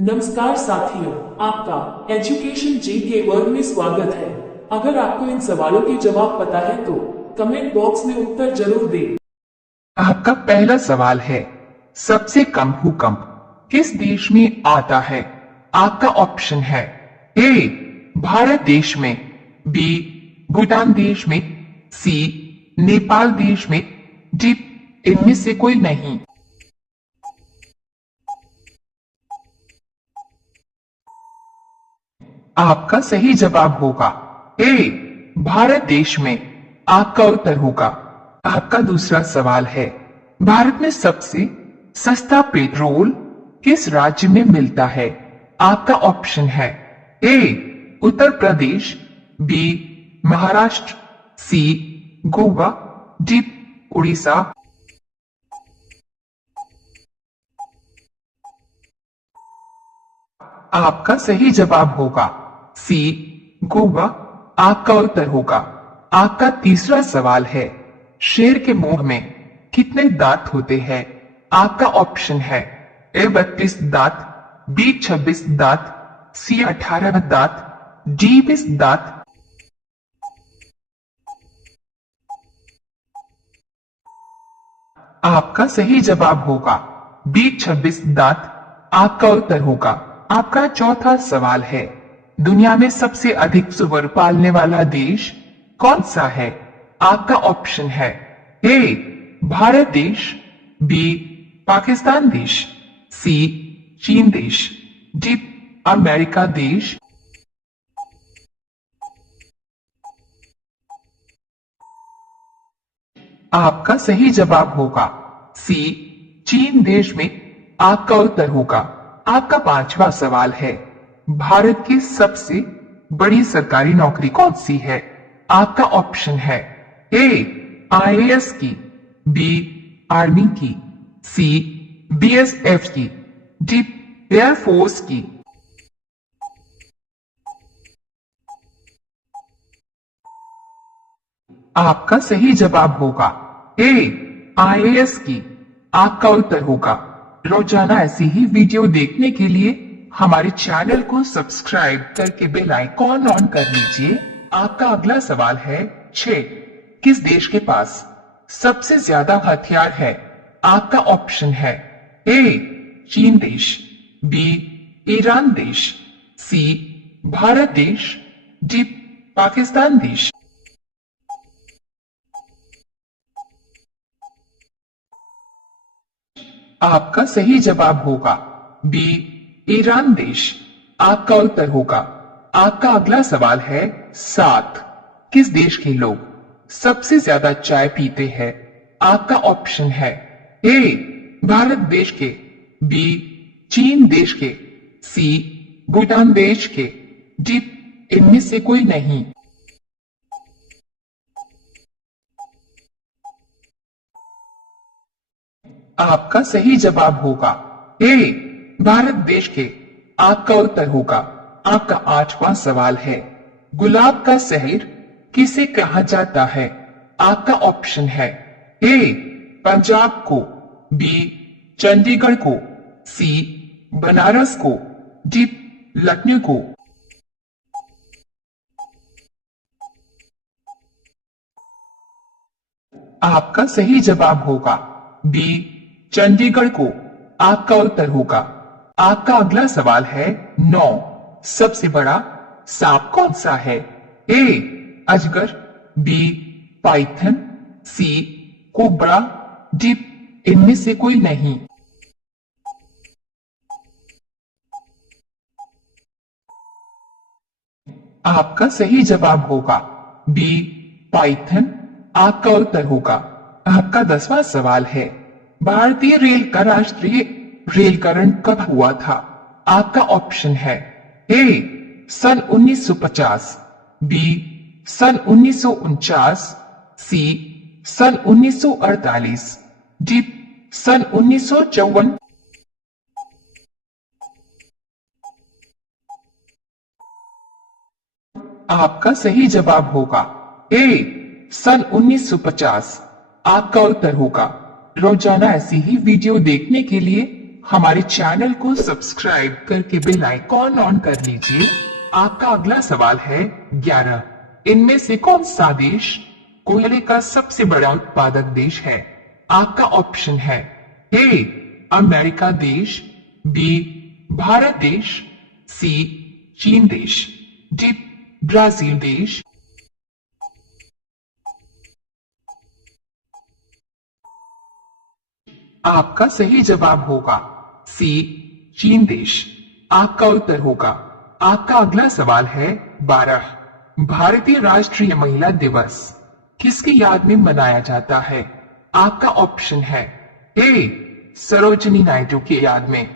नमस्कार साथियों, आपका एजुकेशन जी के वर्ग में स्वागत है। अगर आपको इन सवालों के जवाब पता है तो कमेंट बॉक्स में उत्तर जरूर दें। आपका पहला सवाल है, सबसे कम भूकंप किस देश में आता है? आपका ऑप्शन है ए भारत देश में, बी भूटान देश में, सी नेपाल देश में, डी इनमें से कोई नहीं। आपका सही जवाब होगा ए भारत देश में। आपका उत्तर होगा। आपका दूसरा सवाल है, भारत में सबसे सस्ता पेट्रोल किस राज्य में मिलता है? आपका ऑप्शन है ए उत्तर प्रदेश, बी महाराष्ट्र, सी गोवा, डी उड़ीसा। आपका सही जवाब होगा सी गोवा। आपका उत्तर होगा। आपका तीसरा सवाल है, शेर के मुंह में कितने दांत होते हैं? आपका ऑप्शन है ए 32 दांत, बी 26 दांत, सी 18 दांत, डी 20 दांत। आपका सही जवाब होगा बी 26 दांत। आपका उत्तर होगा। आपका चौथा सवाल है, दुनिया में सबसे अधिक सुअर पालने वाला देश कौन सा है? आपका ऑप्शन है ए भारत देश, बी पाकिस्तान देश, सी चीन देश, डी अमेरिका देश। आपका सही जवाब होगा सी चीन देश में। आपका उत्तर होगा। आपका पांचवा सवाल है, भारत की सबसे बड़ी सरकारी नौकरी कौन सी है? आपका ऑप्शन है ए आईएएस की, बी आर्मी की, सी बीएसएफ की, डी एयरफोर्स की। आपका सही जवाब होगा ए आईएएस की। आपका उत्तर होगा। रोजाना ऐसी ही वीडियो देखने के लिए हमारे चैनल को सब्सक्राइब करके बेल आइकॉन ऑन कर लीजिए। आपका अगला सवाल है 6, किस देश के पास सबसे ज्यादा हथियार है? आपका ऑप्शन है ए चीन देश, बी ईरान देश, सी भारत देश, डी पाकिस्तान देश। आपका सही जवाब होगा बी ईरान देश। आपका उत्तर होगा। आपका अगला सवाल है 7, किस देश के लोग सबसे ज्यादा चाय पीते हैं? आपका ऑप्शन है ए भारत देश के, बी चीन देश के, सी भूटान देश के, डी इनमें से कोई नहीं। आपका सही जवाब होगा ए भारत देश के। आपका उत्तर होगा। आपका 8वां सवाल है, गुलाब का शहर किसे कहा जाता है? आपका ऑप्शन है ए पंजाब को, बी चंडीगढ़ को, सी बनारस को, डी लखनऊ को। आपका सही जवाब होगा बी चंडीगढ़ को। आपका उत्तर होगा। आपका अगला सवाल है 9, सबसे बड़ा सांप कौन सा है? ए अजगर, बी पाइथन, सी कोबरा, डी इनमें से कोई नहीं। आपका सही जवाब होगा बी पाइथन। आपका उत्तर होगा। आपका 10वां सवाल है, भारतीय रेल का राष्ट्रीय रेलकरण कब हुआ था? आपका ऑप्शन है ए सन 1950, बी सन 1949, सी सन 1948, डी सन 1954। आपका सही जवाब होगा ए सन 1950। आपका उत्तर होगा। रोजाना ऐसी ही वीडियो देखने के लिए हमारे चैनल को सब्सक्राइब करके बेल आइकॉन ऑन कर लीजिए। आपका अगला सवाल है 11। इनमें से कौन सा देश कोयले का सबसे बड़ा उत्पादक देश है? आपका ऑप्शन है ए अमेरिका देश, बी भारत देश, सी चीन देश, डी ब्राजील देश। आपका सही जवाब होगा सी चीन देश। आपका उत्तर होगा। आपका अगला सवाल है 12। भारतीय राष्ट्रीय महिला दिवस किसकी याद में मनाया जाता है? आपका ऑप्शन है ए सरोजिनी नायडू के याद में,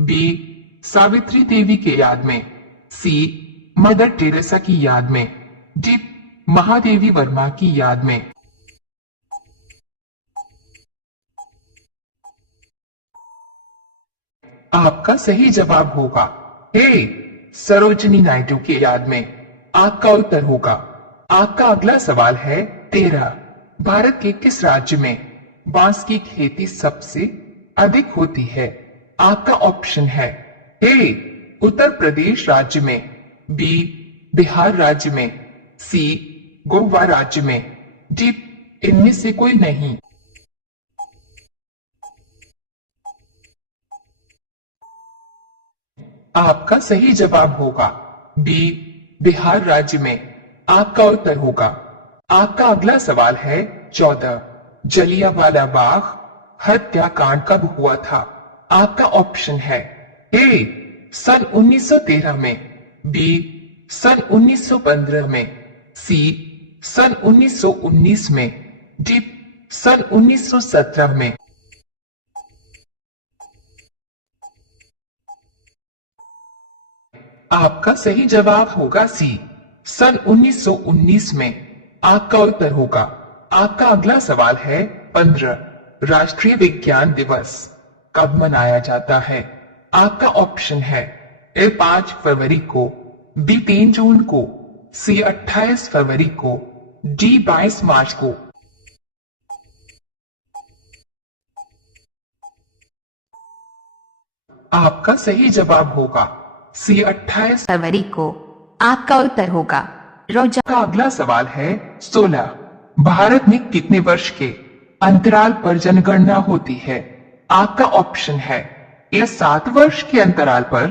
बी सावित्री देवी के याद में, सी मदर टेरेसा की याद में, डी महादेवी वर्मा की याद में। आपका सही जवाब होगा ए सरोजिनी नायडू के याद में। आपका उत्तर होगा। आपका अगला सवाल है 13। भारत के किस राज्य में बांस की खेती सबसे अधिक होती है? आपका ऑप्शन है ए उत्तर प्रदेश राज्य में, बी बिहार राज्य में, सी गोवा राज्य में, डी इनमें से कोई नहीं। आपका सही जवाब होगा बी बिहार राज्य में। आपका उत्तर होगा। आपका अगला सवाल है 14। जलियांवाला बाग हत्याकांड कब हुआ था? आपका ऑप्शन है ए सन 1913 में, बी सन 1915 में, सी सन 1919 में, डी सन 1917 में। आपका सही जवाब होगा सी सन 1919 में। आपका उत्तर होगा। आपका अगला सवाल है 15। राष्ट्रीय विज्ञान दिवस कब मनाया जाता है? आपका ऑप्शन है ए 5 फरवरी को, बी 3 जून को, सी 28 फरवरी को, डी 22 मार्च को। आपका सही जवाब होगा सी 28 फरवरी को। आपका उत्तर होगा। रोजा का अगला सवाल है 16। भारत में कितने वर्ष के अंतराल पर जनगणना होती है? आपका ऑप्शन है ए 7 वर्ष के अंतराल पर,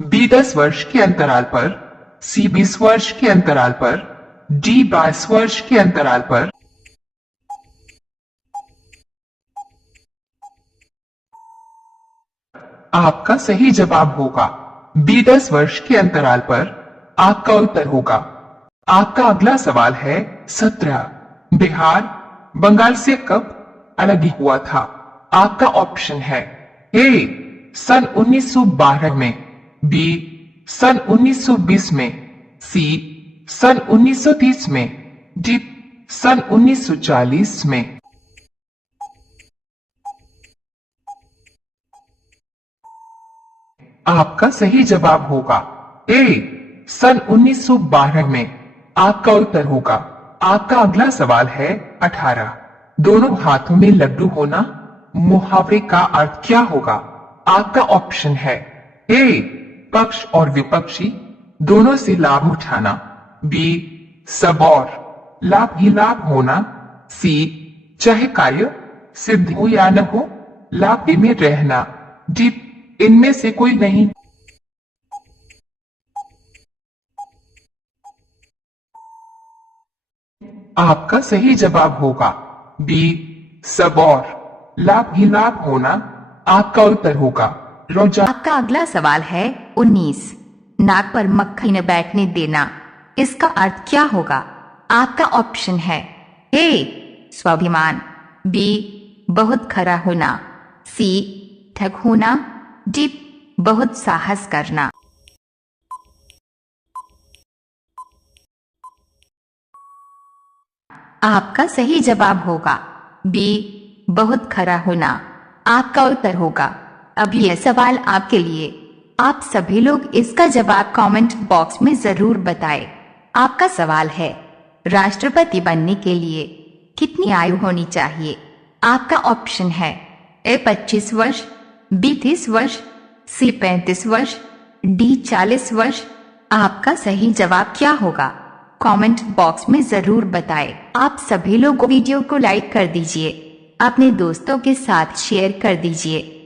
बी 10 वर्ष के अंतराल पर, सी 20 वर्ष के अंतराल पर, डी 22 वर्ष के अंतराल पर। आपका सही जवाब होगा बी 10 वर्ष के अंतराल पर। आपका उत्तर होगा। आपका अगला सवाल है 17। बिहार बंगाल से कब अलग हुआ था? आपका ऑप्शन है ए सन 1912 में, बी सन 1920 में, सी सन 1930 में, डी सन 1940 में। आपका सही जवाब होगा ए सन 1912 में। आपका उत्तर होगा। आपका अगला सवाल है 18। दोनों हाथों में लड्डू होना मुहावरे का अर्थ क्या होगा? आपका ऑप्शन है ए पक्ष और विपक्षी दोनों से लाभ उठाना, बी सब और लाभ ही लाभ होना, सी चाहे कार्य सिद्ध हो या न हो लाभ में रहना, डी इनमें से कोई नहीं। आपका सही जवाब होगा बी सब और लाभ ही लाभ होना। आपका उत्तर होगा। रोजा आपका अगला सवाल है 19। नाक पर मक्खी न बैठने देना, इसका अर्थ क्या होगा? आपका ऑप्शन है ए स्वाभिमान, बी बहुत खरा होना, सी ठग होना, डी बहुत साहस करना। आपका सही जवाब होगा बी बहुत खरा होना। आपका उत्तर होगा। अब यह सवाल आपके लिए। आप सभी लोग इसका जवाब कमेंट बॉक्स में जरूर बताएं। आपका सवाल है राष्ट्रपति बनने के लिए कितनी आयु होनी चाहिए? आपका ऑप्शन है ए 25 वर्ष, बी 30 वर्ष, सी 35 वर्ष, डी 40 वर्ष। आपका सही जवाब क्या होगा? कमेंट बॉक्स में जरूर बताएं। आप सभी लोग वीडियो को लाइक कर दीजिए, अपने दोस्तों के साथ शेयर कर दीजिए।